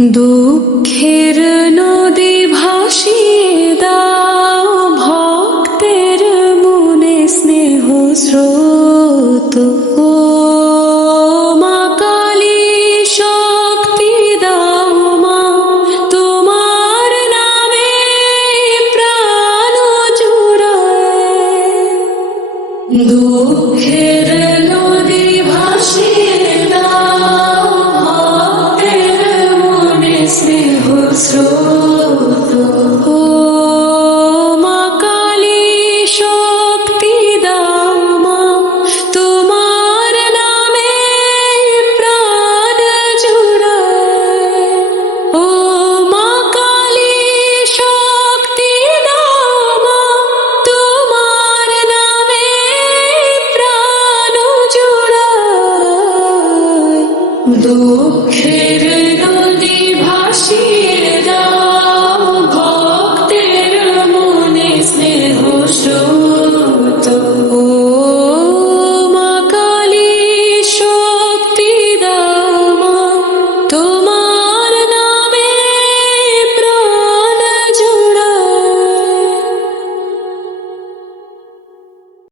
দুঃখের নদী ভাসিয়ে দাও ভক্তের মনে স্নেহ স্রোত। ও মা কালী শক্তি দাও মা, তোমার নামে প্রাণ জুড়ায়। দুঃখের নদী ভাসিয়ে দাও ভক্তের মনে স্নেহ স্রোত।